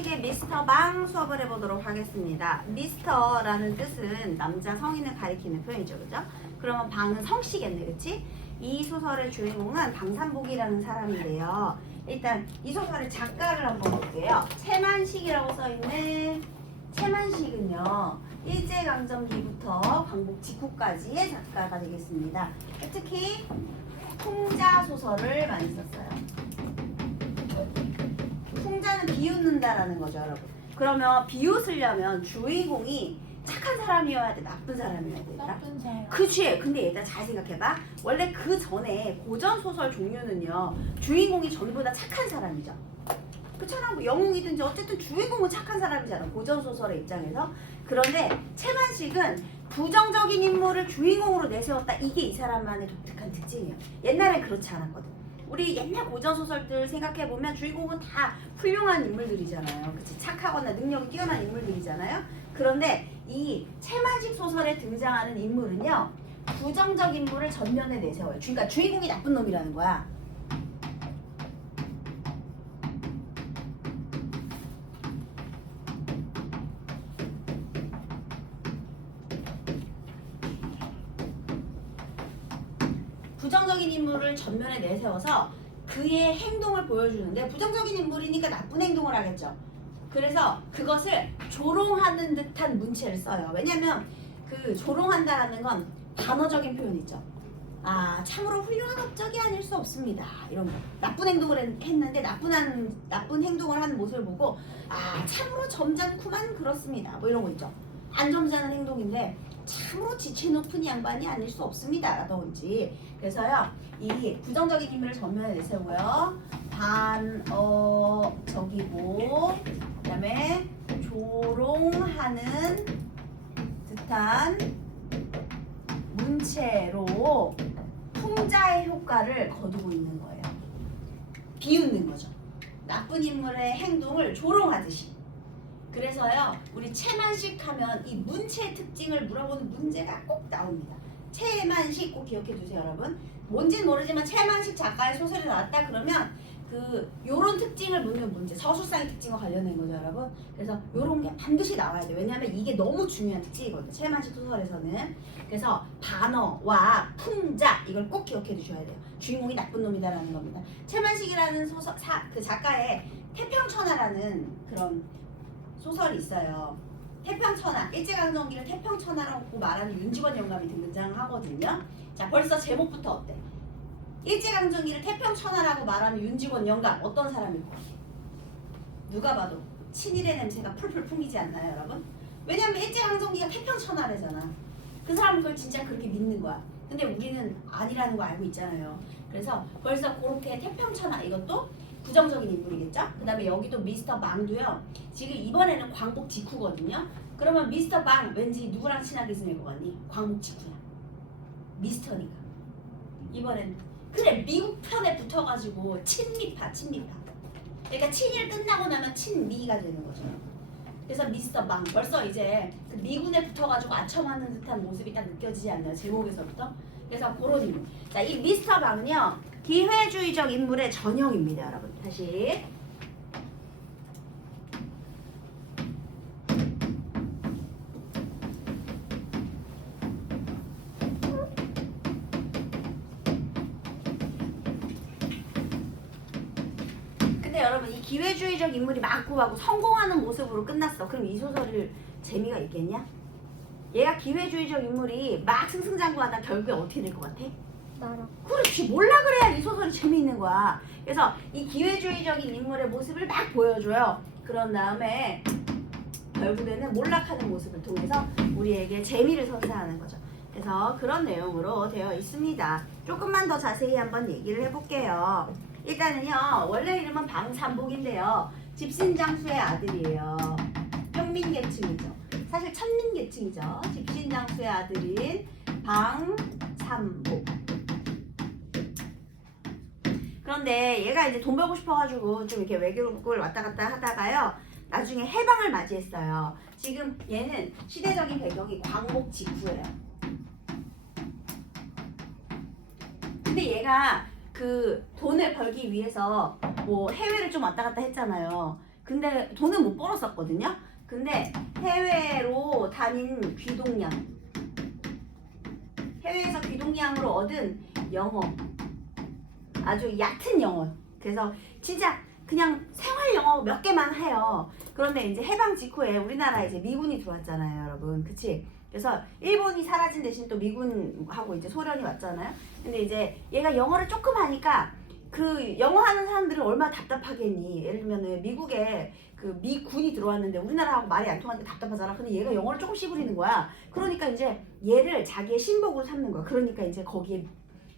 채만식의 미스터 방 수업을 해보도록 하겠습니다. 미스터라는 뜻은 남자 성인을 가리키는 표현이죠, 그죠? 그러면 방은 성씨겠네, 그치? 이 소설의 주인공은 방산복이라는 사람인데요. 일단 이 소설의 작가를 한번 볼게요. 채만식이라고 써있는 채만식은요, 일제강점기부터 광복 직후까지의 작가가 되겠습니다. 특히 풍자 소설을 많이 썼어요. 풍자는 비웃는다라는 거죠, 여러분. 그러면 비웃으려면 주인공이 착한 사람이어야 돼, 나쁜 사람이어야 돼? 나쁜 사람. 그치? 근데 얘들아 잘 생각해봐. 원래 그 전에 고전 소설 종류는요, 주인공이 전부 다 착한 사람이죠. 그렇잖아. 뭐 영웅이든지 어쨌든 주인공은 착한 사람이잖아, 고전 소설의 입장에서. 그런데 채만식은 부정적인 인물을 주인공으로 내세웠다. 이게 이 사람만의 독특한 특징이에요. 옛날엔 그렇지 않았거든. 우리 옛날 고전 소설들 생각해보면 주인공은 다 훌륭한 인물들이잖아요. 그치? 착하거나 능력이 뛰어난 인물들이잖아요. 그런데 이 채만식 소설에 등장하는 인물은요, 부정적 인물을 전면에 내세워요. 그러니까 주인공이 나쁜 놈이라는 거야. 부정적인 인물을 전면에 내세워서 그의 행동을 보여주는데, 부정적인 인물이니까 나쁜 행동을 하겠죠. 그래서 그것을 조롱하는 듯한 문체를 써요. 왜냐면 그 조롱한다라는 건 단어적인 표현이죠. 아, 참으로 훌륭한 업적이 아닐 수 없습니다. 이런 거. 나쁜 행동을 했는데 나쁜 행동을 하는 모습을 보고, 아, 참으로 점잖구만 그렇습니다. 뭐 이런 거 있죠. 안 점잖은 행동인데 참으로 지체 높은 양반이 아닐 수 없습니다. 라든지. 그래서요, 이 부정적인 인물을 전면에 내세우고요, 반어적이고, 그 다음에 조롱하는 듯한 문체로 풍자의 효과를 거두고 있는 거예요. 비웃는 거죠. 나쁜 인물의 행동을 조롱하듯이. 그래서요, 우리 채만식 하면 이 문체의 특징을 물어보는 문제가 꼭 나옵니다. 채만식 꼭 기억해 두세요, 여러분. 뭔지는 모르지만 채만식 작가의 소설이 나왔다 그러면 요런 특징을 묻는 문제, 서술상의 특징과 관련된 거죠, 여러분. 그래서 요런 게 반드시 나와야 돼요. 왜냐하면 이게 너무 중요한 특징이거든요, 채만식 소설에서는. 그래서 반어와 풍자, 이걸 꼭 기억해 두셔야 돼요. 주인공이 나쁜 놈이다라는 겁니다. 채만식이라는 그 작가의 태평천하라는 그런 소설이 있어요. 태평천하, 일제강점기를 태평천하라고 말하는 윤직원 영감이 등장하거든요. 자, 벌써 제목부터 어때? 일제강점기를 태평천하라고 말하는 윤직원 영감, 어떤 사람일 것 같아? 누가 봐도 친일의 냄새가 풀풀 풍기지 않나요, 여러분? 왜냐면 일제강점기가 태평천하래잖아. 그 사람은 그걸 진짜 그렇게 믿는 거야. 근데 우리는 아니라는 거 알고 있잖아요. 그래서 벌써 그렇게 태평천하, 이것도 부정적인 인물이겠죠? 그 다음에 여기도 미스터 망도요, 지금 이번에는 광복 직후거든요. 그러면 미스터 망 왠지 누구랑 친하게 지낼 것 같니? 광복 직후야. 미스터니까. 이번엔 그래, 미국 편에 붙어가지고 친미파. 그러니까 친일 끝나고 나면 친미가 되는 거죠. 그래서 미스터 망, 벌써 이제 그 미군에 붙어가지고 아첨하는 듯한 모습이 딱 느껴지지 않나요? 제목에서부터. 그래서 그런 인물. 자, 이 미스터 망은요, 기회주의적 인물의 전형입니다, 여러분. 다시. 근데 여러분, 이 기회주의적 인물이 막 구하고 성공하는 모습으로 끝났어. 그럼 이 소설을 재미가 있겠냐? 얘가 기회주의적 인물이 막 승승장구하다 결국에 어떻게 될 것 같아? 나라. 그렇지, 몰라 그래야 이 소설이 재미있는 거야. 그래서 이 기회주의적인 인물의 모습을 막 보여줘요. 그런 다음에 결국에는 몰락하는 모습을 통해서 우리에게 재미를 선사하는 거죠. 그래서 그런 내용으로 되어 있습니다. 조금만 더 자세히 한번 얘기를 해볼게요. 일단은요, 원래 이름은 방산복인데요, 집신장수의 아들이에요. 평민계층이죠. 사실 천민계층이죠. 집신장수의 아들인 방산복. 그런데 얘가 이제 돈 벌고 싶어가지고 좀 이렇게 외국을 왔다 갔다 하다가요, 나중에 해방을 맞이했어요. 지금 얘는 시대적인 배경이 광복 직후예요. 근데 얘가 그 돈을 벌기 위해서 뭐 해외를 좀 왔다 갔다 했잖아요. 근데 돈은 못 벌었었거든요. 근데 해외로 다닌 귀동냥, 해외에서 귀동냥으로 얻은 영어, 아주 얕은 영어. 그래서 진짜 그냥 생활 영어 몇 개만 해요. 그런데 이제 해방 직후에 우리나라에 이제 미군이 들어왔잖아요, 여러분. 그치? 그래서 일본이 사라진 대신 또 미군하고 이제 소련이 왔잖아요. 근데 이제 얘가 영어를 조금 하니까 그 영어 하는 사람들은 얼마나 답답하겠니. 예를 들면은 미국에 그 미군이 들어왔는데 우리나라하고 말이 안 통하는데 답답하잖아. 근데 얘가 영어를 조금 씨부리는 거야. 그러니까 이제 얘를 자기의 신복으로 삼는 거야. 그러니까 이제 거기에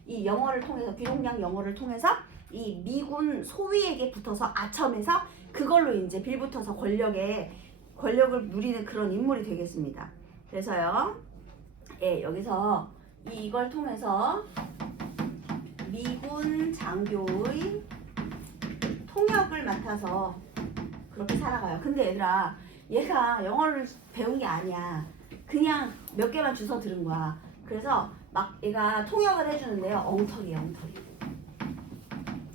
이 영어를 통해서, 귀동냥 영어를 통해서 이 미군 소위에게 붙어서 아첨해서 그걸로 이제 빌붙어서 권력을 누리는 그런 인물이 되겠습니다. 그래서요, 예, 여기서 이걸 통해서 미군 장교의 통역을 맡아서 그렇게 살아가요. 근데 얘들아, 얘가 영어를 배운 게 아니야. 그냥 몇 개만 주워 들은 거야. 그래서 막 얘가 통역을 해주는데요. 엉터리야, 엉터리.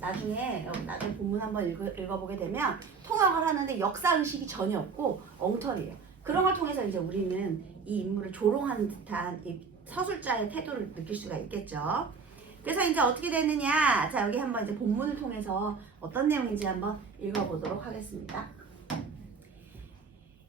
나중에 본문 한번 읽어보게 되면 통역을 하는데 역사의식이 전혀 없고 엉터리예요. 그런 걸 통해서 이제 우리는 이 인물을 조롱하는 듯한 이 서술자의 태도를 느낄 수가 있겠죠. 그래서 이제 어떻게 됐느냐. 자, 여기 한번 이제 본문을 통해서 어떤 내용인지 한번 읽어보도록 하겠습니다.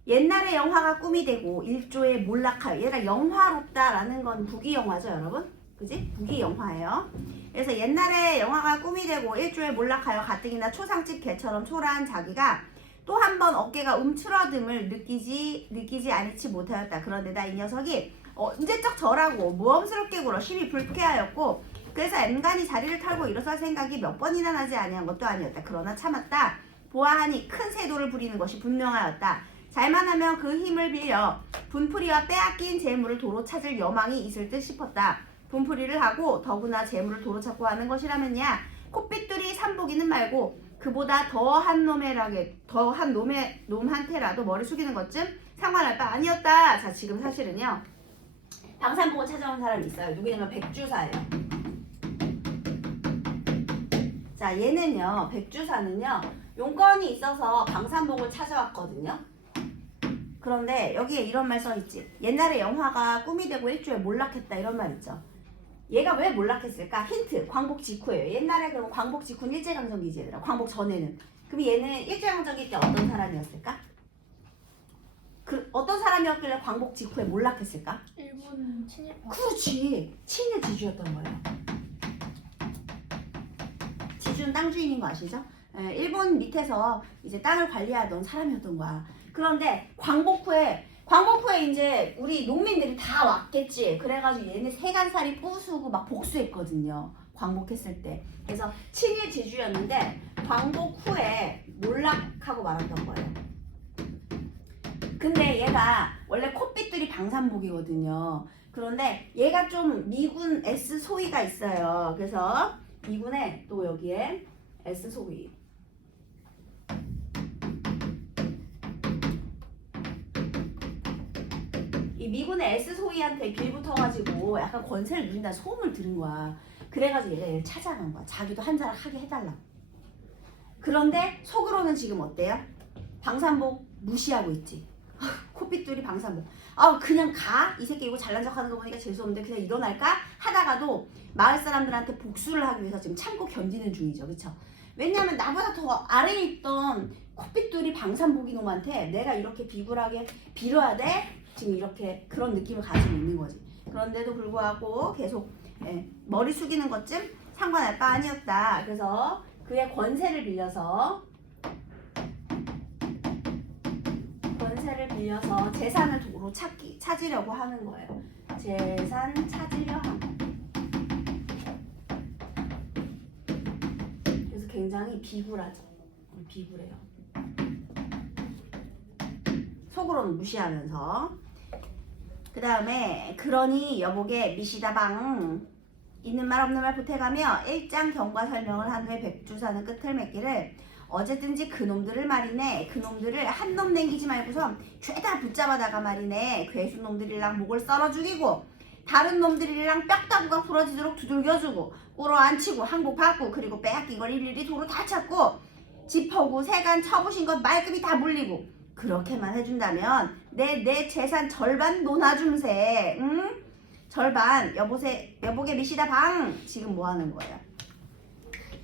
옛날에 영화가 꿈이 되고 일조에 몰락하여. 얘가 영화롭다라는 건 북이 영화죠, 여러분? 그지? 북이 영화예요. 그래서 옛날에 영화가 꿈이 되고 일조에 몰락하여 가뜩이나 초상집 개처럼 초라한 자기가 또 한 번 어깨가 움츠러듦을 느끼지 아니치 못하였다. 그런데다 이 녀석이 언제적 저라고 모험스럽게 굴어 심히 불쾌하였고, 그래서 엠간히 자리를 털고 일어설 생각이 몇 번이나 나지 아니한 것도 아니었다. 그러나 참았다. 보아하니 큰 세도를 부리는 것이 분명하였다. 잘만 하면 그 힘을 빌려 분풀이와 빼앗긴 재물을 도로 찾을 여망이 있을 듯 싶었다. 분풀이를 하고 더구나 재물을 도로 찾고 하는 것이라면야 콧빛들이 삼보기는 말고 그보다 더한 놈한테라도 머리 숙이는 것쯤 상관할 바 아니었다. 자, 지금 사실은요, 방산복을 찾아온 사람이 있어요. 누구냐면 백주사예요. 자, 얘는요, 백주사는요, 용건이 있어서 방산복을 찾아왔거든요. 그런데 여기에 이런 말 써있지. 옛날에 영화가 꿈이 되고 일조에 몰락했다, 이런 말 있죠. 얘가 왜 몰락했을까? 힌트, 광복 직후예요. 옛날에 그럼 광복 직후는 일제강점기지, 얘들아. 광복 전에는. 그럼 얘는 일제강점기 때 어떤 사람이었을까? 어떤 사람이었길래 광복 직후에 몰락했을까? 일본 친일파. 그렇지, 친일 지주였던 거예요. 지주는 땅 주인인 거 아시죠? 예, 일본 밑에서 이제 땅을 관리하던 사람이었던 거야. 그런데 광복 후에 이제 우리 농민들이 다 왔겠지. 그래가지고 얘네 세간살이 부수고 막 복수했거든요. 광복했을 때. 그래서 친일 지주였는데 광복 후에 몰락하고 말았던 거예요. 근데 얘가 원래 콧빛들이 방산복이거든요. 그런데 얘가 좀 미군 S 소위가 있어요. 그래서 미군에 또 여기에 S 소위. 이 미군의 S 소위한테 빌붙어가지고 약간 권세를 누린다는 소문을 들은 거야. 그래가지고 얘를 찾아간 거야. 자기도 한 자락 하게 해달라고. 그런데 속으로는 지금 어때요? 방산복 무시하고 있지. 코핏돌이 방산복. 그냥 가? 이 새끼 이거 잘난 척 하는 거 보니까 재수없는데 그냥 일어날까? 하다가도 마을 사람들한테 복수를 하기 위해서 지금 참고 견디는 중이죠. 그쵸? 왜냐면 나보다 더 아래에 있던 코핏돌이 방산복이 놈한테 내가 이렇게 비굴하게 빌어야 돼? 지금 이렇게 그런 느낌을 가지고 있는 거지. 그런데도 불구하고 계속 머리 숙이는 것쯤 상관할 바 아니었다. 그래서 그의 권세를 빌려서 재산을 도로 찾으려고 하는 거예요. 재산 찾으려 함. 그래서 굉장히 비굴하죠. 비굴해요. 속으로는 무시하면서. 그 다음에 그러니 여보게 미시다방 있는 말 없는 말 보태가며 일장 경과 설명을 한 후에 백주사는 끝을 맺기를 어쨌든지 그놈들을 말이네. 그놈들을 한 놈 남기지 말고서 죄다 붙잡아다가 말이네. 괴수놈들이랑 목을 썰어 죽이고 다른 놈들이랑 뼈다구가 부러지도록 두들겨주고 꿇어앉히고 항복 받고 그리고 빼앗긴 걸 일일이 도로 다 찾고 짚어고 세간 쳐보신 것 말끔히 다 물리고 그렇게만 해준다면 내 재산 절반 논아줌세. 응? 절반 여보게 미시다 방. 지금 뭐 하는 거예요?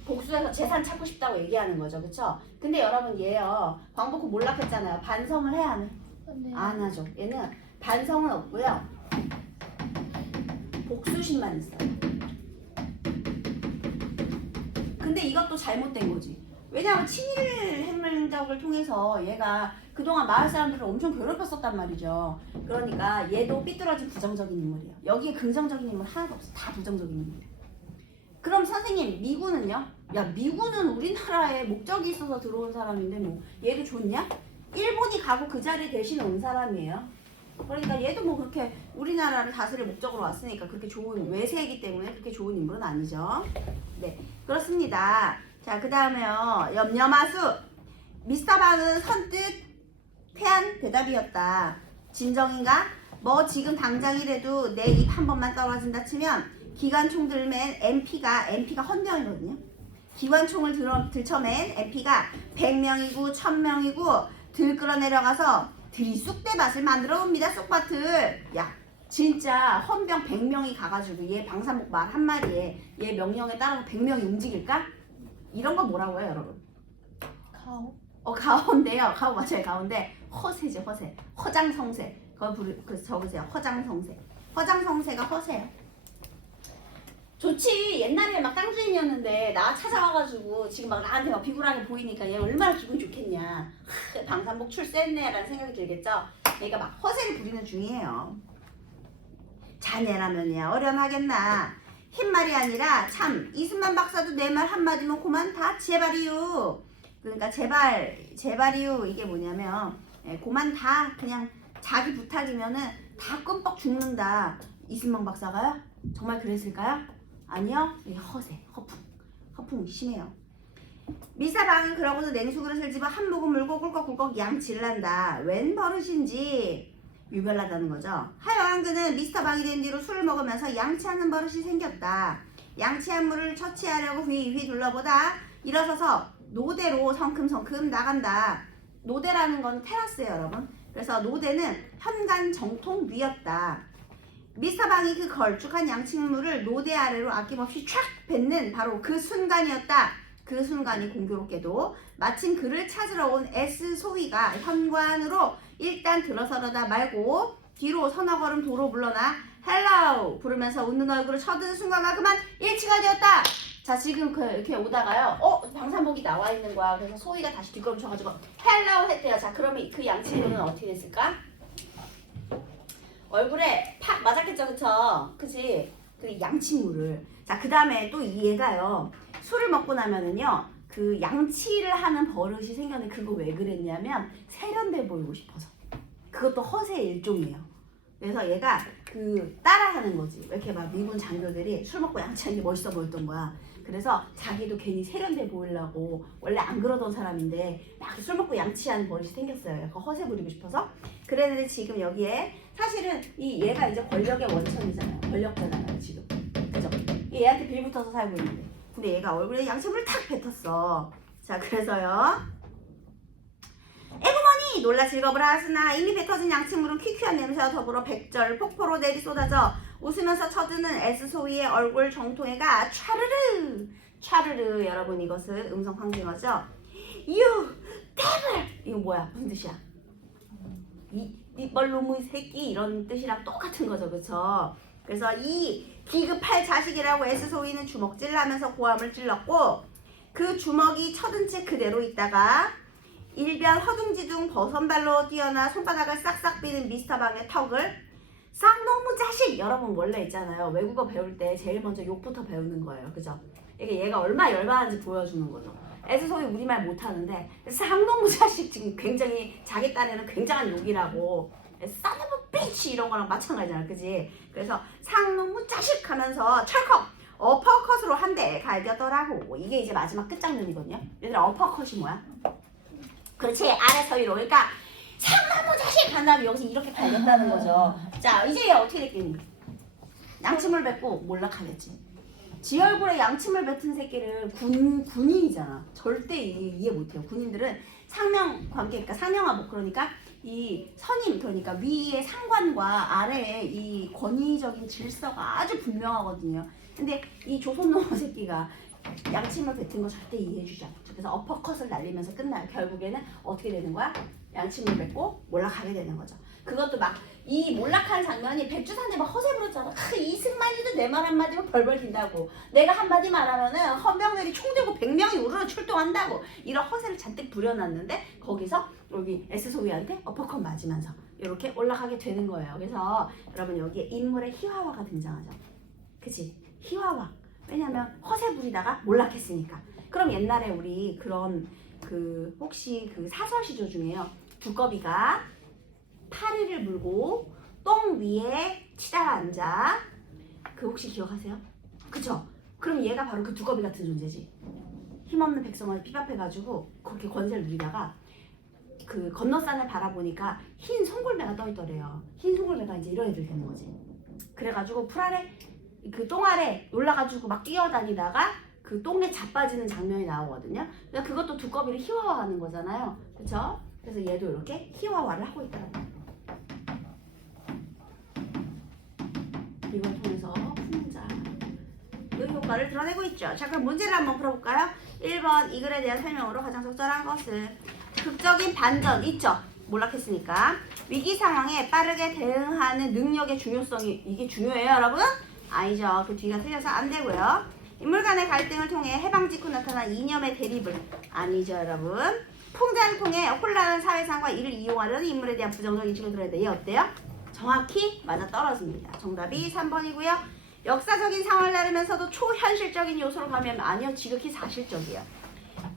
복수해서 재산 찾고 싶다고 얘기하는 거죠. 그쵸? 근데 여러분 얘요 광복호 몰락했잖아요. 반성을 해야 하는? 네. 안 하죠. 얘는 반성은 없고요. 복수심만 있어요. 근데 이것도 잘못된 거지. 왜냐하면 친일 행적을 통해서 얘가 그동안 마을 사람들을 엄청 괴롭혔었단 말이죠. 그러니까 얘도 삐뚤어진 부정적인 인물이에요. 여기에 긍정적인 인물 하나도 없어. 다 부정적인 인물이에요. 그럼 선생님 미군은요? 야 미군은 우리나라에 목적이 있어서 들어온 사람인데 뭐 얘도 좋냐? 일본이 가고 그 자리에 대신 온 사람이에요. 그러니까 얘도 뭐 그렇게 우리나라를 다스릴 목적으로 왔으니까 그렇게 좋은 외세이기 때문에 그렇게 좋은 인물은 아니죠. 네 그렇습니다. 자 그 다음에요. 염려마수 미스터 방은 선뜻 패한 대답이었다. 진정인가? 뭐 지금 당장이라도 내 입 한 번만 떨어진다 치면 기관총 들맨 MP가 헌병이거든요. 기관총을 들쳐맨 MP가 100명이고 1000명이고 들끌어 내려가서 들이 쑥대밭을 만들어 옵니다. 쑥밭을. 야 진짜 헌병 100명이 가가지고 얘 방산복 말 한마디에 얘 명령에 따라서 100명이 움직일까? 이런 거 뭐라고 해요 여러분? 가오. 가온데요. 가오 맞아요. 가온데 허세죠. 허세. 허장성세. 그거 적으세요. 허장성세. 허장성세가 허세요. 좋지. 옛날에 막 땅주인이었는데 나 찾아와가지고 지금 막 나한테 막 비굴하게 보이니까 얘 얼마나 기분 좋겠냐. 방산복 출세했네 라는 생각이 들겠죠. 그러니까 막 허세를 부리는 중이에요. 자네라면야 어련하겠나. 흰말이 아니라 참 이승만 박사도 내 말 한마디면 그만 다 제발이유. 그러니까 제발이유 이게 뭐냐면 그만 다 그냥 자기 부탁이면은 다 끔뻑 죽는다. 이승만 박사가요? 정말 그랬을까요? 아니요. 허세, 허풍 심해요. 미사방은 그러고서 냉수 그릇을 집어 한 모금 물고 꿀꺽꿀꺽 양치를 한다. 웬 버릇인지 유별나다는 거죠. 하여간 그는 미스터 방이 된 뒤로 술을 먹으면서 양치하는 버릇이 생겼다. 양치한 물을 처치하려고 휘휘 둘러보다 일어서서 노대로 성큼성큼 나간다. 노대라는 건 테라스예요 여러분. 그래서 노대는 현관 정통 위였다. 미스터 방이 그 걸쭉한 양치물을 노대 아래로 아낌없이 촥 뱉는 바로 그 순간이었다. 그 순간이 공교롭게도 마침 그를 찾으러 온 S 소위가 현관으로 일단 들어서려다 말고 뒤로 서너 걸음 도로 물러나 헬로우 부르면서 웃는 얼굴을 쳐드는 순간과 그만 일치가 되었다. 자 지금 이렇게 오다가요. 방산복이 나와 있는 거야. 그래서 소위가 다시 뒷걸음 쳐가지고 헬로우 했대요. 자 그러면 그 양치물은 어떻게 됐을까? 얼굴에 팍 맞았겠죠, 그쵸? 그치? 그 양치물을. 자, 그 다음에 또 이 얘가요. 술을 먹고 나면은요, 그 양치를 하는 버릇이 생겼는데 그거 왜 그랬냐면 세련돼 보이고 싶어서. 그것도 허세의 일종이에요. 그래서 얘가 그 따라하는 거지. 이렇게 막 미군 장교들이 술 먹고 양치하는 게 멋있어 보였던 거야. 그래서 자기도 괜히 세련돼 보이려고 원래 안 그러던 사람인데 막 술 먹고 양치하는 버릇이 생겼어요. 약간 허세 부리고 싶어서. 그랬는데 지금 여기에 사실은 얘가 이제 권력의 원천이잖아요. 권력자잖아요 지금. 그죠? 얘한테 빌붙어서 살고 있는데. 근데 얘가 얼굴에 양치물을 탁 뱉었어. 자 그래서요. 에구머니 놀라 즐겁을 하으나 이미 뱉어진 양치물은 퀴퀴한 냄새와 더불어 백절 폭포로 내리 쏟아져 웃으면서 쳐드는 S소위의 얼굴 정통에가 촤르르 여러분 이것은 음성 황징어죠. You devil 이거 뭐야 무슨 뜻이야? 이뻘놈의 새끼 이런 뜻이랑 똑같은 거죠 그쵸? 그래서 이 기급할 자식이라고 S소위는 주먹질을 하면서 고함을 찔렀고 그 주먹이 쳐든 채 그대로 있다가 일변 허둥지둥 버선발로 뛰어나 손바닥을 싹싹 비는 미스터 방의 턱을 쌍놈의 자식! 여러분 원래 있잖아요. 외국어 배울 때 제일 먼저 욕부터 배우는 거예요. 그죠? 이게 얘가 얼마나 열받은지 보여주는 거죠. 애스소위 우리말 못하는데 쌍놈의 자식 지금 굉장히 자기 딴에는 굉장한 욕이라고 son of a bitch 이런 거랑 마찬가지잖아. 그지? 그래서 쌍놈의 자식 하면서 철컥 어퍼컷으로 한 대 갈겼더라고. 이게 이제 마지막 끝장면이거든요. 얘들아 어퍼컷이 뭐야? 그렇지 아래 서위로. 그러니까 상나무 자식 한 다음에 여기서 이렇게 갈겼다는 거죠. 자 이제 얘 어떻게 됐겠니? 양치물 뱉고 몰락하겠지. 지 얼굴에 양침을 뱉은 새끼를 군인이잖아. 절대 이해 못해요. 군인들은 상명 관계, 그러니까 상명하복, 그러니까 이 선임, 그러니까 위의 상관과 아래의 이 권위적인 질서가 아주 분명하거든요. 근데 이 조선놈 새끼가 양침을 뱉은 거 절대 이해해주지 않죠. 그래서 어퍼컷을 날리면서 끝나요. 결국에는 어떻게 되는 거야? 양침을 뱉고 몰락하게 되는 거죠. 그것도 막 이 몰락하는 장면이 백주산대 막 허세 부렸잖아. 이승만이도 내 말 한마디면 벌벌 긴다고. 내가 한마디 말하면은 헌병들이 총 들고 100명이 우르르 출동한다고. 이런 허세를 잔뜩 부려놨는데 거기서 여기 S소위한테 어퍼컷 맞으면서 이렇게 올라가게 되는 거예요. 그래서 여러분 여기에 인물의 희화화가 등장하죠. 그치? 희화화. 왜냐면 허세 부리다가 몰락했으니까. 그럼 옛날에 우리 그런 혹시 사설 시조 중에요. 두꺼비가 파리를 물고 똥 위에 치달아 앉아. 혹시 기억하세요? 그쵸? 그럼 얘가 바로 그 두꺼비 같은 존재지. 힘없는 백성을 핍박해가지고 그렇게 권세를 누리다가 건너산을 바라보니까 흰 송골매가 떠있더래요. 흰 송골매가 이제 이런 애들 되는 거지. 그래가지고 풀 아래 똥 아래 올라가지고 막 뛰어다니다가 똥에 자빠지는 장면이 나오거든요. 그러니까 그것도 두꺼비를 희화화하는 거잖아요. 그쵸? 그래서 얘도 이렇게 희화화를 하고 있더라고요. 이걸 통해서 풍자의 효과를 드러내고 있죠. 자, 그럼 문제를 한번 풀어볼까요? 1번 이 글에 대한 설명으로 가장 적절한 것은 극적인 반전 있죠. 몰락했으니까 위기 상황에 빠르게 대응하는 능력의 중요성이 이게 중요해요, 여러분? 아니죠. 그 뒤가 틀려서 안 되고요. 인물 간의 갈등을 통해 해방 직후 나타난 이념의 대립을 아니죠, 여러분? 풍자를 통해 혼란한 사회상과 이를 이용하려는 인물에 대한 부정적 인식을 드러낸다. 얘 어때요? 정확히 맞아 떨어집니다. 정답이 3번이고요. 역사적인 상황을 다루면서도 초현실적인 요소로 가면 아니요. 지극히 사실적이에요.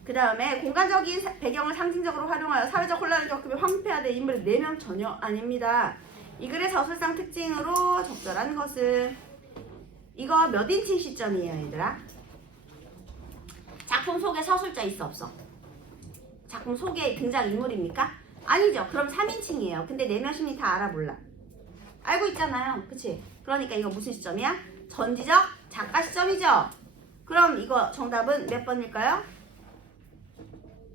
그 다음에 공간적인 배경을 상징적으로 활용하여 사회적 혼란을 겪으며 황폐화된 인물의 4명 전혀 아닙니다. 이 글의 서술상 특징으로 적절한 것은 이거 몇 인칭 시점이에요, 얘들아? 작품 속에 서술자 있어 없어? 작품 속에 등장인물입니까? 아니죠. 그럼 3인칭이에요. 근데 4명 심리 다 알아 몰라? 알고 있잖아요. 그치? 그러니까 이거 무슨 시점이야? 전지적 작가 시점이죠? 그럼 이거 정답은 몇 번일까요?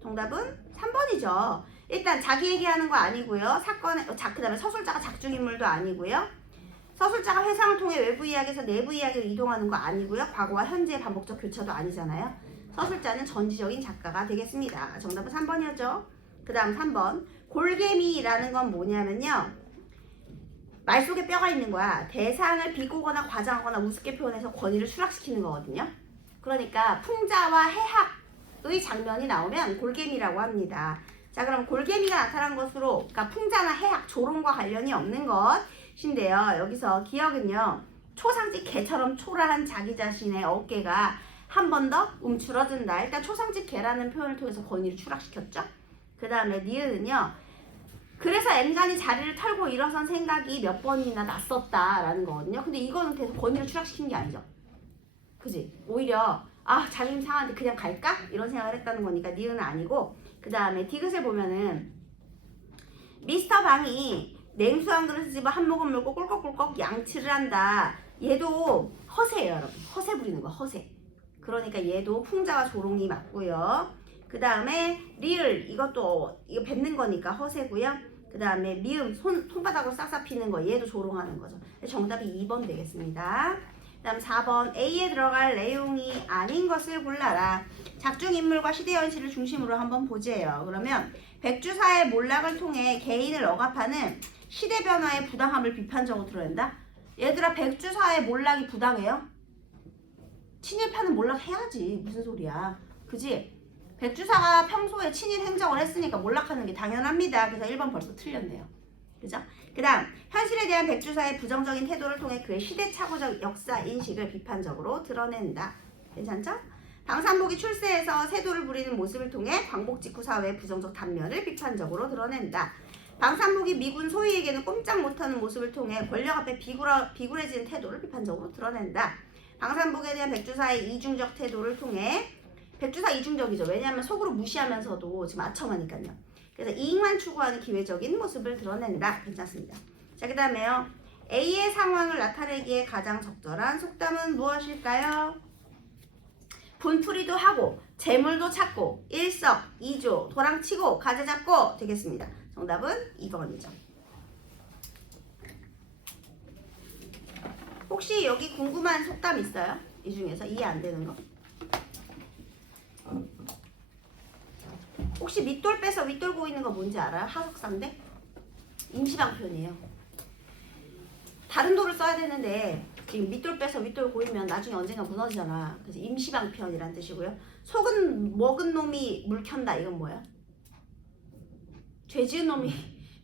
정답은 3번이죠. 일단 자기 얘기하는 거 아니고요. 그 다음에 서술자가 작중인물도 아니고요. 서술자가 회상을 통해 외부 이야기에서 내부 이야기로 이동하는 거 아니고요. 과거와 현재의 반복적 교차도 아니잖아요. 서술자는 전지적인 작가가 되겠습니다. 정답은 3번이었죠. 그 다음 3번 골개미라는 건 뭐냐면요. 말 속에 뼈가 있는 거야. 대상을 비꼬거나 과장하거나 우습게 표현해서 권위를 추락시키는 거거든요. 그러니까 풍자와 해학의 장면이 나오면 골개미라고 합니다. 자, 그럼 골개미가 나타난 것으로 그러니까 풍자나 해학, 조롱과 관련이 없는 것인데요. 여기서 기억은요. 초상집 개처럼 초라한 자기 자신의 어깨가 한 번 더 움츠러든다. 일단 초상집 개라는 표현을 통해서 권위를 추락시켰죠. 그 다음에 니은은요. 그래서 N간이 자리를 털고 일어선 생각이 몇 번이나 났었다라는 거거든요. 근데 이거는 계속 권위를 추락시킨 게 아니죠. 그지? 오히려 자존심 상하는데 그냥 갈까? 이런 생각을 했다는 거니까 니은은 아니고 그 다음에 디귿을 보면은 미스터 방이 냉수 한 그릇을 집어 한 모금 물고 꿀꺽꿀꺽 양치를 한다. 얘도 허세예요, 여러분. 허세 부리는 거, 허세. 그러니까 얘도 풍자와 조롱이 맞고요. 그 다음에 리을 이거 뱉는 거니까 허세고요. 그 다음에 미음 손바닥으로 싹싹 피는 거 얘도 조롱하는 거죠. 정답이 2번 되겠습니다. 그 다음 4번 A에 들어갈 내용이 아닌 것을 골라라. 작중인물과 시대현실을 중심으로 한번 보재요. 그러면 백주사의 몰락을 통해 개인을 억압하는 시대 변화의 부당함을 비판적으로 드러낸다. 얘들아 백주사의 몰락이 부당해요? 친일파는 몰락해야지. 무슨 소리야. 그지? 백주사가 평소에 친일 행정을 했으니까 몰락하는 게 당연합니다. 그래서 1번 벌써 틀렸네요. 그죠? 그 다음 현실에 대한 백주사의 부정적인 태도를 통해 그의 시대착오적 역사 인식을 비판적으로 드러낸다. 괜찮죠? 방산복이 출세해서 세도를 부리는 모습을 통해 광복 직후 사회의 부정적 단면을 비판적으로 드러낸다. 방산복이 미군 소위에게는 꼼짝 못하는 모습을 통해 권력 앞에 비굴해지는 태도를 비판적으로 드러낸다. 방산복에 대한 백주사의 이중적 태도를 통해 백주사 이중적이죠. 왜냐하면 속으로 무시하면서도 지금 아첨하니까요. 그래서 이익만 추구하는 기회적인 모습을 드러낸다. 괜찮습니다. 자, 그 다음에요. A의 상황을 나타내기에 가장 적절한 속담은 무엇일까요? 분풀이도 하고 재물도 찾고 일석이조 도랑치고 가재 잡고 되겠습니다. 정답은 2번이죠. 혹시 여기 궁금한 속담 있어요? 이 중에서 이해 안 되는 거? 혹시 밑돌 빼서 윗돌 고이는 거 뭔지 알아요? 하석상대? 임시방편이에요. 다른 돌을 써야 되는데 지금 밑돌 빼서 윗돌 고이면 나중에 언젠가 무너지잖아. 그래서 임시방편이란 뜻이고요. 속은 먹은 놈이 물 켠다. 이건 뭐야? 죄 지은 놈이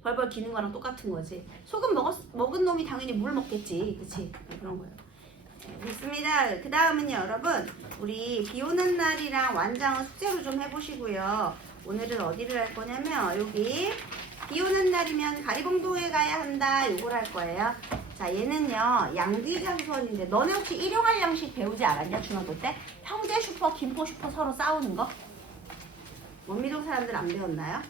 벌벌 기는 거랑 똑같은 거지. 속은 먹은 놈이 당연히 물 먹겠지. 그치? 그런 거예요. 됐습니다. 그 다음은요, 여러분. 우리 비 오는 날이랑 완장은 숙제로 좀 해보시고요. 오늘은 어디를 할 거냐면 여기 비 오는 날이면 가리봉동에 가야 한다. 요걸 할 거예요. 자, 얘는요 양귀자 소설인데 너네 혹시 일용할 양식 배우지 않았냐? 중학교 때? 형제 슈퍼, 김포 슈퍼 서로 싸우는 거? 원미동 사람들 안 배웠나요?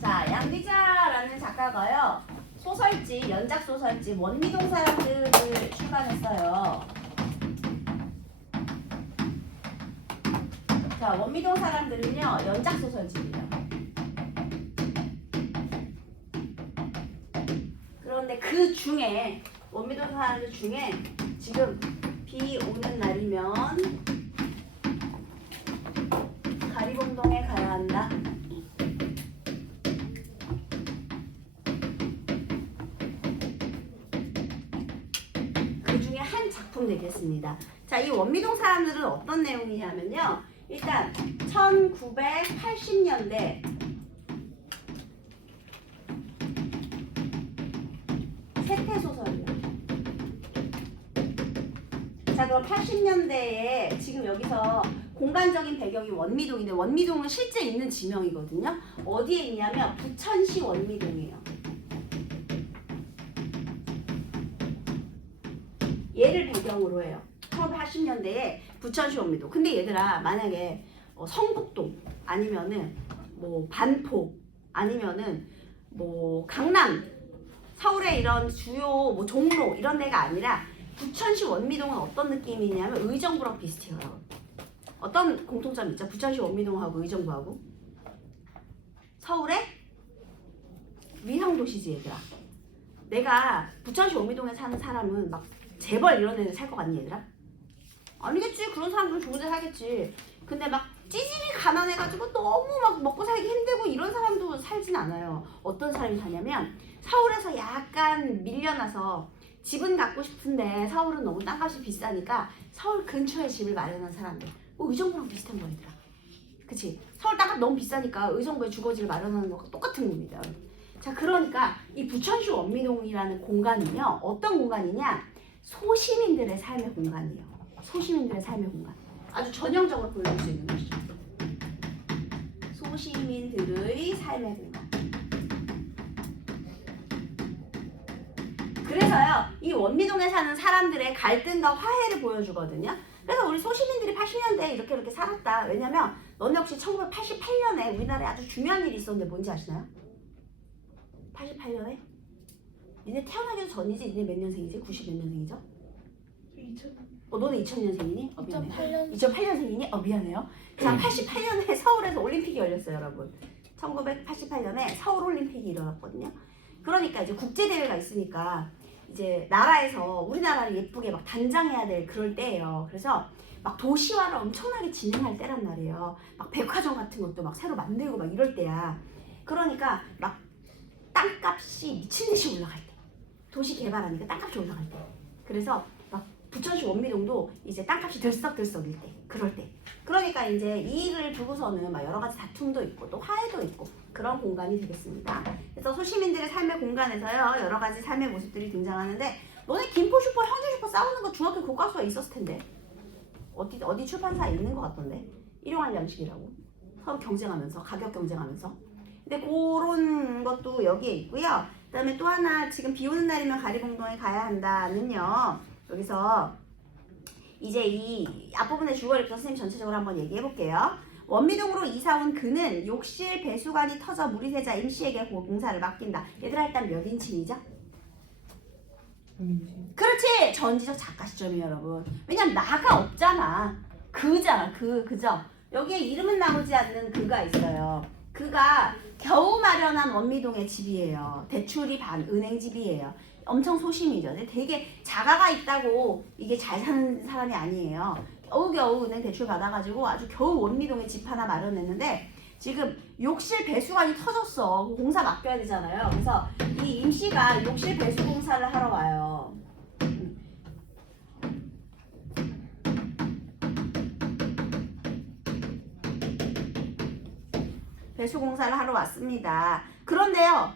자, 양귀자라는 작가가요 소설집, 연작 소설집 원미동 사람들을 출간했어요. 자, 원미동 사람들은요 연작 소설집이에요. 그런데 그 중에 원미동 사람들 중에 지금 비 오는 날이면 가리봉동에 가야 한다. 그 중에 한 작품 되겠습니다. 자, 이 원미동 사람들은 어떤 내용이냐면요. 일단 1980년대 세태소설이에요. 자, 그럼 80년대에 지금 여기서 공간적인 배경이 원미동인데 원미동은 실제 있는 지명이거든요. 어디에 있냐면 부천시 원미동이에요. 얘를 배경으로 해요. 1980년대에 부천시 원미동. 근데 얘들아 만약에 성북동 아니면은 뭐 반포 아니면은 뭐 강남 서울의 이런 주요 뭐 종로 이런 데가 아니라 부천시 원미동은 어떤 느낌이냐면 의정부랑 비슷해요. 어떤 공통점이 있죠? 부천시 원미동하고 의정부하고 서울의 위성도시지 얘들아. 내가 부천시 원미동에 사는 사람은 막 재벌 이런 데서 살 것 같니 얘들아? 아니겠지. 그런 사람들은 좋은 데 살겠지. 근데 막 찌질이 가난해가지고 너무 막 먹고 살기 힘들고 이런 사람도 살진 않아요. 어떤 사람이 사냐면 서울에서 약간 밀려나서 집은 갖고 싶은데 서울은 너무 땅값이 비싸니까 서울 근처에 집을 마련한 사람들. 의정부랑 비슷한 거 얘들아. 그치? 서울 땅값 너무 비싸니까 의정부에 주거지를 마련하는 거가 똑같은 겁니다. 자, 그러니까 이 부천시 원미동이라는 공간은요 어떤 공간이냐? 소시민들의 삶의 공간이에요. 소시민들의 삶의 공간. 아주 전형적으로 보여줄 수 있는 것이죠. 소시민들의 삶의 공간. 그래서요, 이 원미동에 사는 사람들의 갈등과 화해를 보여주거든요. 그래서 우리 소시민들이 80년대에 이렇게 살았다. 왜냐면 너네 혹시 1988년에 우리나라에 아주 중요한 일이 있었는데 뭔지 아시나요? 88년에? 니네 태어나기도 전이지? 니네 몇 년생이지? 90 몇 년생이죠? 2000. 너네 2000년생이니? 2008년. 2008년생이니? 미안해요. 자, 88년에 서울에서 올림픽이 열렸어요, 여러분. 1988년에 서울 올림픽이 일어났거든요. 그러니까 이제 국제대회가 있으니까 이제 나라에서 우리나라를 예쁘게 막 단장해야 될 그럴 때예요. 그래서 막 도시화를 엄청나게 진행할 때란 말이에요. 막 백화점 같은 것도 막 새로 만들고 막 이럴 때야. 그러니까 막 땅값이 미친 듯이 올라갈 때. 도시 개발하니까 땅값이 올라갈 때. 그래서 막 부천시 원미동도 이제 땅값이 들썩들썩일 때. 그럴 때. 그러니까 이제 이 일을 두고서는 막 여러 가지 다툼도 있고 또 화해도 있고 그런 공간이 되겠습니다. 그래서 소시민들의 삶의 공간에서요 여러 가지 삶의 모습들이 등장하는데 너네 김포 슈퍼, 현대 슈퍼 싸우는 거 중학교 교과서에 있었을 텐데 어디 출판사에 있는 것 같던데 일용할 양식이라고 서로 경쟁하면서 가격 경쟁하면서 근데 그런 것도 여기에 있고요. 그다음에 또 하나 지금 비 오는 날이면 가리봉동에 가야 한다는요. 여기서 이제 이 앞부분에 주어를 선생님 전체적으로 한번 얘기해 볼게요. 원미동으로 이사 온 그는 욕실 배수관이 터져 물이 새자 임씨에게 공사를 맡긴다. 얘들아 일단 몇 인칭이죠? 그렇지! 전지적 작가 시점이에요 여러분. 왜냐면 나가 없잖아. 그잖아. 그죠? 여기에 이름은 나오지 않는 그가 있어요. 그가 겨우 마련한 원미동의 집이에요. 대출이 반 은행집이에요. 엄청 소심이죠. 근데 되게 자가가 있다고 이게 잘 사는 사람이 아니에요. 겨우겨우 은행 대출 받아가지고 아주 겨우 원미동에 집 하나 마련했는데 지금 욕실 배수관이 터졌어. 공사 맡겨야 되잖아요. 그래서 이 임씨가 욕실 배수 공사를 하러 와요. 배수 공사를 하러 왔습니다. 그런데요.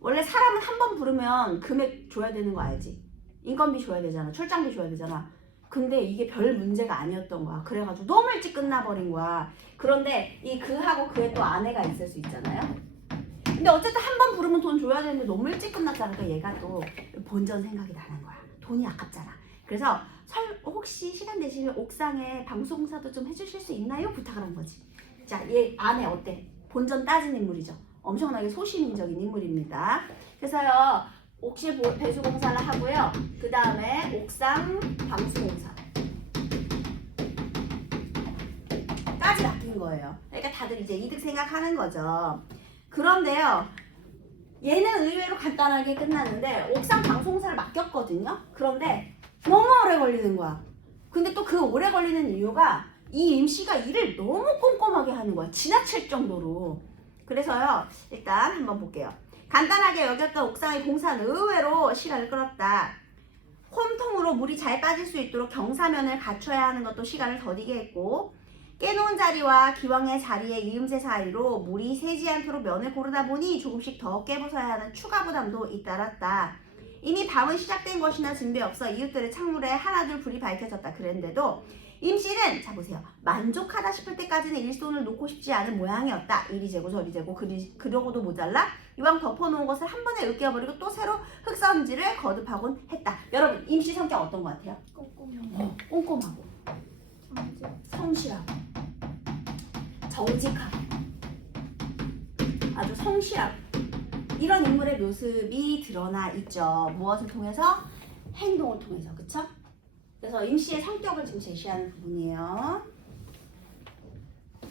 원래 사람은 한 번 부르면 금액 줘야 되는 거 알지? 인건비 줘야 되잖아. 출장비 줘야 되잖아. 근데 이게 별 문제가 아니었던 거야. 그래가지고 너무 일찍 끝나버린 거야. 그런데 이 그하고 그의 또 아내가 있을 수 있잖아요. 근데 어쨌든 한 번 부르면 돈 줘야 되는데 너무 일찍 끝났잖아. 그러니까 얘가 또 본전 생각이 나는 거야. 돈이 아깝잖아. 그래서 혹시 시간 되시면 옥상에 방송사도 좀 해주실 수 있나요? 부탁을 한 거지. 자, 얘 아내 어때? 본전 따진 인물이죠. 엄청나게 소시민적인 인물입니다. 그래서요. 옥실 배수 공사를 하고요. 그 다음에 옥상 방수 공사 까지 맡긴 거예요. 그러니까 다들 이제 이득 생각하는 거죠. 그런데요. 얘는 의외로 간단하게 끝났는데 옥상 방송사를 맡겼거든요. 그런데 너무 오래 걸리는 거야. 근데 또 그 오래 걸리는 이유가 이 임씨가 일을 너무 꼼꼼하게 하는 거야. 지나칠 정도로. 그래서요. 일단 한번 볼게요. 간단하게 여겼던 옥상의 공사는 의외로 시간을 끌었다. 홈통으로 물이 잘 빠질 수 있도록 경사면을 갖춰야 하는 것도 시간을 더디게 했고 깨놓은 자리와 기왕의 자리의 이음새 사이로 물이 새지 않도록 면을 고르다 보니 조금씩 더 깨부숴야 하는 추가 부담도 잇따랐다. 이미 밤은 시작된 것이나 증배 없어 이웃들의 창문에 하나둘 불이 밝혀졌다. 그랬는데도 임씨는 자 보세요. 만족하다 싶을 때까지는 일손을 놓고 싶지 않은 모양이었다. 이리 재고 저리 재고 그러고도 모자라 이왕 덮어놓은 것을 한 번에 으깨어버리고 또 새로 흙먼지를 거듭하곤 했다. 여러분 임씨 성격 어떤 것 같아요? 꼼꼼하고 꼼꼼하고 성실하고 정직하고 아주 성실하고 이런 인물의 모습이 드러나 있죠. 무엇을 통해서? 행동을 통해서. 그쵸? 그래서 임씨의 성격을 지금 제시하는 부분이에요.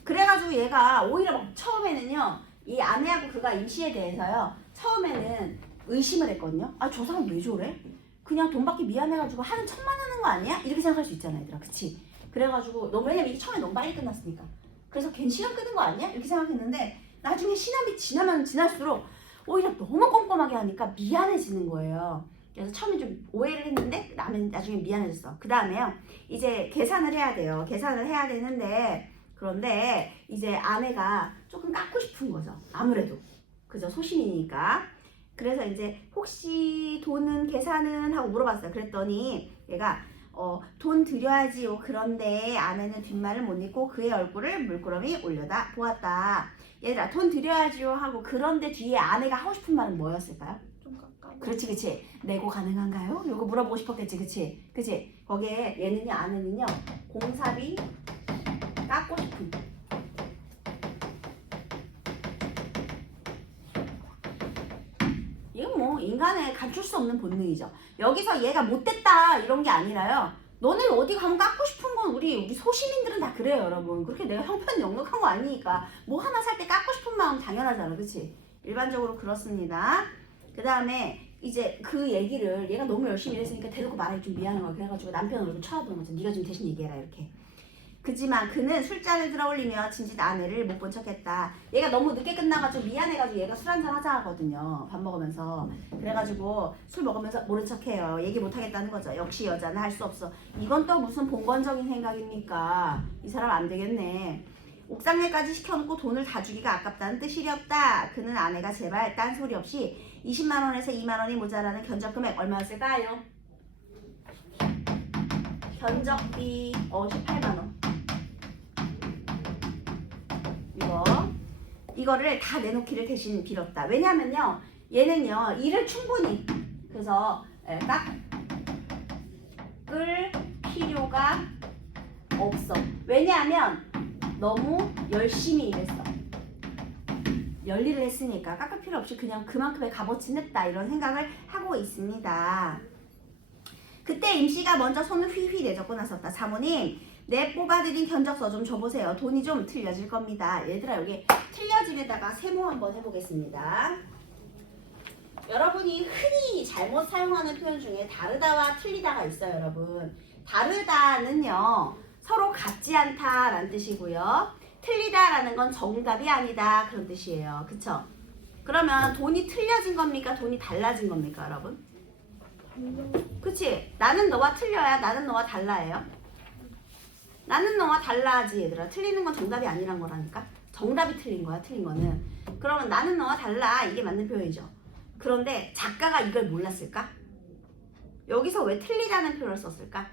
그래가지고 얘가 오히려 막 처음에는요. 이 아내하고 그가 임씨에 대해서요. 처음에는 의심을 했거든요. 아, 저 사람 왜 저래? 그냥 돈 받기 미안해가지고 하는 척만 하는 거 아니야? 이렇게 생각할 수 있잖아 얘들아. 그치? 그래가지고 왜냐면 이게 처음에 너무 빨리 끝났으니까. 그래서 괜히 시간 끄는 거 아니야? 이렇게 생각했는데 나중에 시간이 지나면 지날수록 오히려 너무 꼼꼼하게 하니까 미안해지는 거예요. 그래서 처음에 좀 오해를 했는데 나중에 미안해졌어. 그 다음에요. 이제 계산을 해야 돼요. 계산을 해야 되는데 그런데 이제 아내가 조금 깎고 싶은 거죠. 아무래도. 그죠? 소심이니까. 그래서 이제 혹시 돈은 계산은 하고 물어봤어요. 그랬더니 얘가 돈 드려야지요. 그런데 아내는 뒷말을 못 잇고 그의 얼굴을 물끄러미 올려다 보았다. 얘들아 돈 드려야지요 하고 그런데 뒤에 아내가 하고 싶은 말은 뭐였을까요? 좀 가까워. 그렇지. 내고 가능한가요? 요거 물어보고 싶었겠지. 그치? 거기에 얘는요 아내는요 공사비 깎고 싶은 이건 뭐 인간의 감출 수 없는 본능이죠. 여기서 얘가 못됐다 이런 게 아니라요. 너네 어디 가면 깎고 싶은 건 우리 소시민들은 다 그래요 여러분. 그렇게 내가 형편 넉넉한 거 아니니까 뭐 하나 살 때 깎고 싶은 마음 당연하잖아. 그치? 일반적으로 그렇습니다. 그 다음에 이제 그 얘기를 얘가 너무 열심히 일했으니까 대놓고 말하기 좀 미안한 거야. 그래가지고 남편 얼굴 쳐다보는 거죠. 네가 좀 대신 얘기해라 이렇게. 그지만 그는 술잔을 들어올리며 진짓 아내를 못 본 척했다. 얘가 너무 늦게 끝나가지고 미안해가지고 얘가 술 한잔 하자 하거든요. 밥 먹으면서. 그래가지고 술 먹으면서 모른 척해요. 얘기 못하겠다는 거죠. 역시 여자는 할 수 없어. 이건 또 무슨 본건적인 생각입니까? 이 사람 안 되겠네. 옥상에까지 시켜놓고 돈을 다 주기가 아깝다는 뜻이었다. 그는 아내가 제발 딴소리 없이 20만 원에서 2만 원이 모자라는 견적 금액 얼마였을까요? 견적비 18만 원. 이거를 다 내놓기를 대신 빌었다. 왜냐면요 얘는요 일을 충분히 그래서 깎을 필요가 없어. 왜냐하면 너무 열심히 일했어. 열일을 했으니까 깎을 필요 없이 그냥 그만큼의 값어치 냈다 이런 생각을 하고 있습니다. 그때 임씨가 먼저 손을 휘휘 내젓고 나섰다. 사모님, 내 뽑아드린 견적서 좀 줘보세요. 돈이 좀 틀려질 겁니다. 얘들아, 여기 틀려짐에다가 세모 한번 해보겠습니다. 여러분이 흔히 잘못 사용하는 표현 중에 다르다와 틀리다가 있어요, 여러분. 다르다는요, 서로 같지 않다라는 뜻이고요. 틀리다라는 건 정답이 아니다 그런 뜻이에요. 그쵸? 그러면 돈이 틀려진 겁니까? 돈이 달라진 겁니까, 여러분? 그치? 나는 너와 틀려야 나는 너와 달라예요. 나는 너와 달라지 얘들아. 틀리는 건 정답이 아니란 거라니까. 정답이 틀린 거야, 틀린 거는. 그러면 나는 너와 달라 이게 맞는 표현이죠. 그런데 작가가 이걸 몰랐을까? 여기서 왜 틀리다는 표현을 썼을까?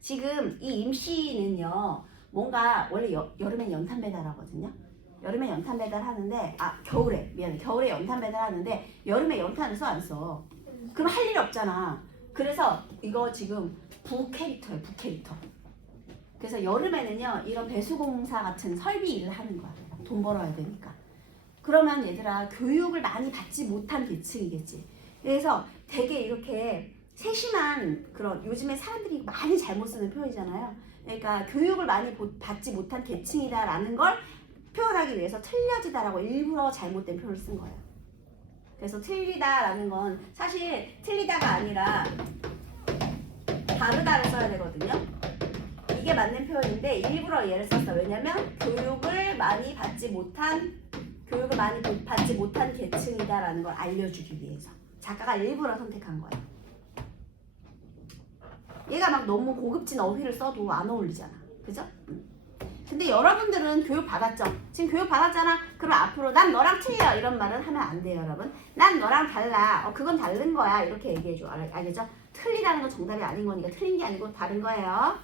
지금 이 임씨는요, 뭔가 원래 여름엔 연탄 배달하거든요. 여름에 연탄 배달하는데, 겨울에 미안해, 겨울에 연탄 배달하는데 여름에 연탄을 써 안 써? 그럼 할 일이 없잖아. 그래서 이거 지금 부캐릭터예요, 부캐릭터. 그래서 여름에는요, 이런 배수공사 같은 설비 일을 하는 거야. 돈 벌어야 되니까. 그러면 얘들아, 교육을 많이 받지 못한 계층이겠지. 그래서 되게 이렇게 세심한 그런, 요즘에 사람들이 많이 잘못 쓰는 표현이잖아요. 그러니까 교육을 많이 받지 못한 계층이다라는 걸 표현하기 위해서 틀려지다라고 일부러 잘못된 표현을 쓴 거예요. 그래서 틀리다라는 건 사실 틀리다가 아니라 다르다를 써야 되거든요. 이게 맞는 표현인데 일부러 얘를 썼어. 왜냐면 교육을 많이 받지 못한 계층이다라는 걸 알려주기 위해서 작가가 일부러 선택한 거예요. 얘가 막 너무 고급진 어휘를 써도 안 어울리잖아. 그죠? 근데 여러분들은 교육 받았죠? 지금 교육 받았잖아? 그럼 앞으로 난 너랑 틀려 이런 말은 하면 안 돼요, 여러분. 난 너랑 달라. 그건 다른 거야. 이렇게 얘기해줘. 알겠죠? 틀리다는 건 정답이 아닌 거니까 틀린 게 아니고 다른 거예요.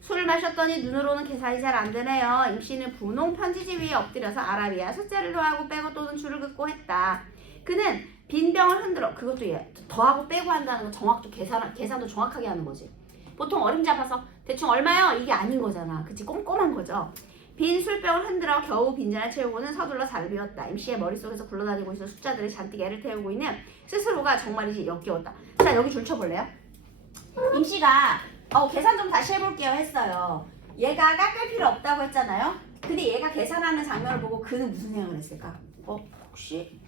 술을 마셨더니 눈으로는 계산이 잘 안 되네요. 임씨는 분홍 편지지 위에 엎드려서 아라비아 숫자를 더하고 빼고 또는 줄을 긋고 했다. 그는 빈 병을 흔들어. 그것도 더하고 빼고 한다는 건 정확도 계산도 정확하게 하는 거지. 보통 어림 잡아서 대충 얼마요? 이게 아닌 거잖아. 그치? 꼼꼼한 거죠. 빈 술병을 흔들어 겨우 빈잔을 채우고는 서둘러 자를 비웠다. 임씨의 머릿속에서 굴러다니고 있어 숫자들이 잔뜩 애를 태우고 있는 스스로가 정말이지 역겨웠다. 자, 여기 줄 쳐볼래요? 임씨가 계산 좀 다시 해볼게요 했어요. 얘가 깎을 필요 없다고 했잖아요. 근데 얘가 계산하는 장면을 보고 그는 무슨 생각을 했을까? 혹시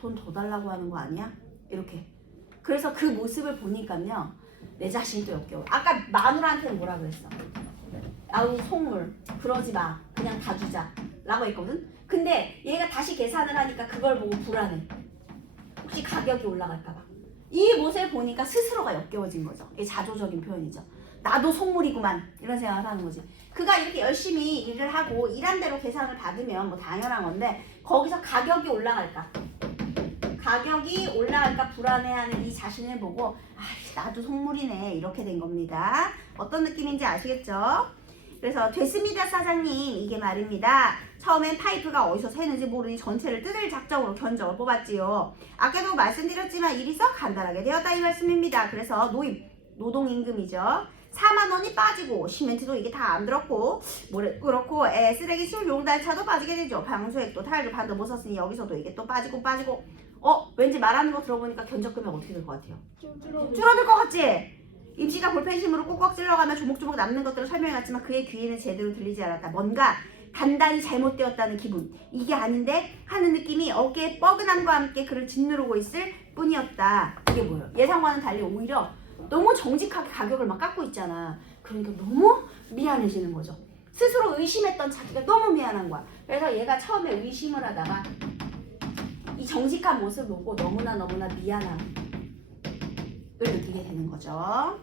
돈 더 달라고 하는 거 아니야? 이렇게. 그래서 그 모습을 보니까요, 내 자신이 또 역겨워. 아까 마누라한테는 뭐라 그랬어? 아우 속물, 그러지 마, 그냥 다 주자 라고 했거든. 근데 얘가 다시 계산을 하니까 그걸 보고 불안해. 혹시 가격이 올라갈까 봐. 이 모습을 보니까 스스로가 역겨워진 거죠. 이게 자조적인 표현이죠. 나도 속물이구만 이런 생각을 하는 거지. 그가 이렇게 열심히 일을 하고 일한 대로 계산을 받으면 뭐 당연한 건데, 거기서 가격이 올라갈까 불안해하는 이 자신을 보고 나도 속물이네 이렇게 된 겁니다. 어떤 느낌인지 아시겠죠? 그래서 됐습니다 사장님, 이게 말입니다. 처음엔 파이프가 어디서 새는지 모르니 전체를 뜯을 작정으로 견적을 뽑았지요. 아까도 말씀드렸지만 일이 썩 간단하게 되었다 이 말씀입니다. 그래서 노동임금이죠. 4만 원이 빠지고 시멘트도 이게 다 안 들었고 그렇고 쓰레기 술 용달차도 빠지게 되죠. 방수액도 타일도 반도 못 썼으니 여기서도 이게 또 빠지고 왠지 말하는 거 들어보니까 견적 금액 어떻게 될 것 같아요? 줄어들 것 같지? 임씨가 볼펜심으로 꼭꼭 찔러가며 조목조목 남는 것들을 설명해놨지만 그의 귀에는 제대로 들리지 않았다. 뭔가 단단히 잘못되었다는 기분, 이게 아닌데 하는 느낌이 어깨에 뻐근함과 함께 그를 짓누르고 있을 뿐이었다. 이게 뭐예요? 예상과는 달리 오히려 너무 정직하게 가격을 막 깎고 있잖아. 그러니까 너무 미안해지는 거죠. 스스로 의심했던 자기가 너무 미안한 거야. 그래서 얘가 처음에 의심을 하다가 이 정직한 모습을 보고 너무나 미안함을 느끼게 되는 거죠.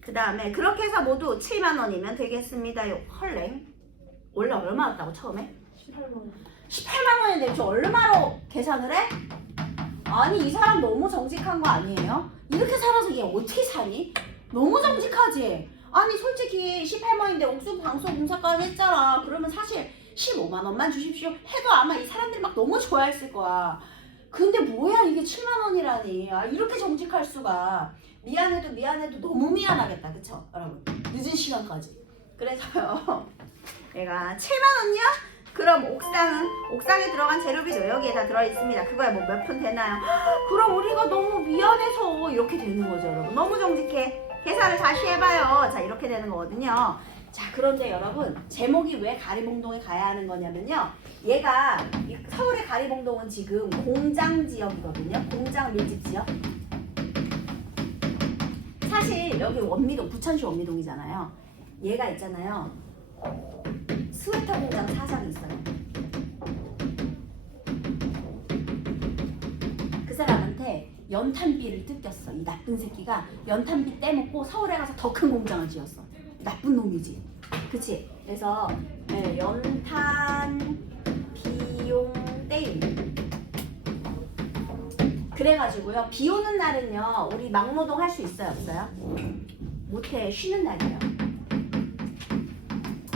그 다음에 그렇게 해서 모두 7만 원이면 되겠습니다. 헐랭. 원래 얼마 왔다고 처음에? 18만 원. 18만 원인데 저 얼마로 계산을 해? 아니 이 사람 너무 정직한 거 아니에요? 이렇게 살아서 얘 어떻게 사니? 너무 정직하지? 아니 솔직히 18만원인데 옥수수 방송 공사까지 했잖아. 그러면 사실 15만 원만 주십시오 해도 아마 이 사람들이 막 너무 좋아했을 거야. 근데 뭐야 이게 7만 원이라니. 아, 이렇게 정직할 수가. 미안해도 너무 미안하겠다. 그쵸 여러분? 늦은 시간까지. 그래서요. 내가 7만 원이요? 그럼 옥상에 들어간 재료비도 여기에 다 들어있습니다. 그거야 뭐 몇 푼 되나요? 그럼 우리가 너무 미안해서 이렇게 되는 거죠 여러분. 너무 정직해. 계산을 다시 해봐요. 자 이렇게 되는 거거든요. 자 그런데 여러분 제목이 왜 가리봉동에 가야 하는 거냐면요. 얘가 서울의 가리봉동은 지금 공장 지역이거든요. 공장 밀집 지역. 사실 여기 원미동 부천시 원미동이잖아요. 얘가 있잖아요. 스웨터 공장 사장이 있어요. 그 사람한테 연탄비를 뜯겼어. 이 나쁜 새끼가 연탄비 떼먹고 서울에 가서 더 큰 공장을 지었어. 나쁜 놈이지. 그치? 그래서 네, 연탄 비용 떼임. 그래가지고요. 비 오는 날은요. 우리 막노동 할 수 있어요? 없어요? 못해. 쉬는 날이에요.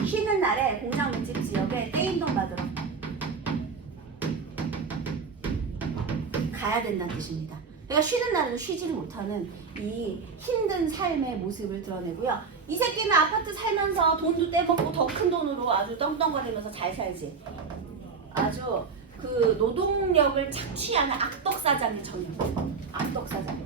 쉬는 날에 공장 밀집 지역에 떼임돈 받으러 가야 된다는 뜻입니다. 내가 쉬는 날은 쉬지를 못하는 이 힘든 삶의 모습을 드러내고요. 이 새끼는 아파트 살면서 돈도 떼먹고 더 큰 돈으로 아주 떵떵거리면서 잘 살지. 아주 그 노동력을 착취하는 악덕사장의 전형. 악덕사장.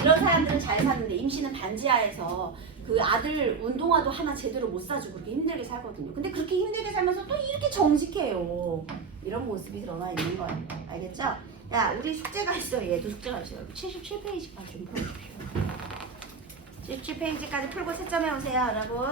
이런 사람들은 잘 사는데 임신은 반지하에서 그 아들 운동화도 하나 제대로 못 사주고 그렇게 힘들게 살거든요. 근데 그렇게 힘들게 살면서 또 이렇게 정직해요. 이런 모습이 드러나 있는 거예요. 알겠죠? 야, 우리 숙제가 있어. 얘도 숙제가 있어요. 77페이지까지 좀 풀어주십시오. 77페이지까지 풀고 채점해 오세요, 여러분.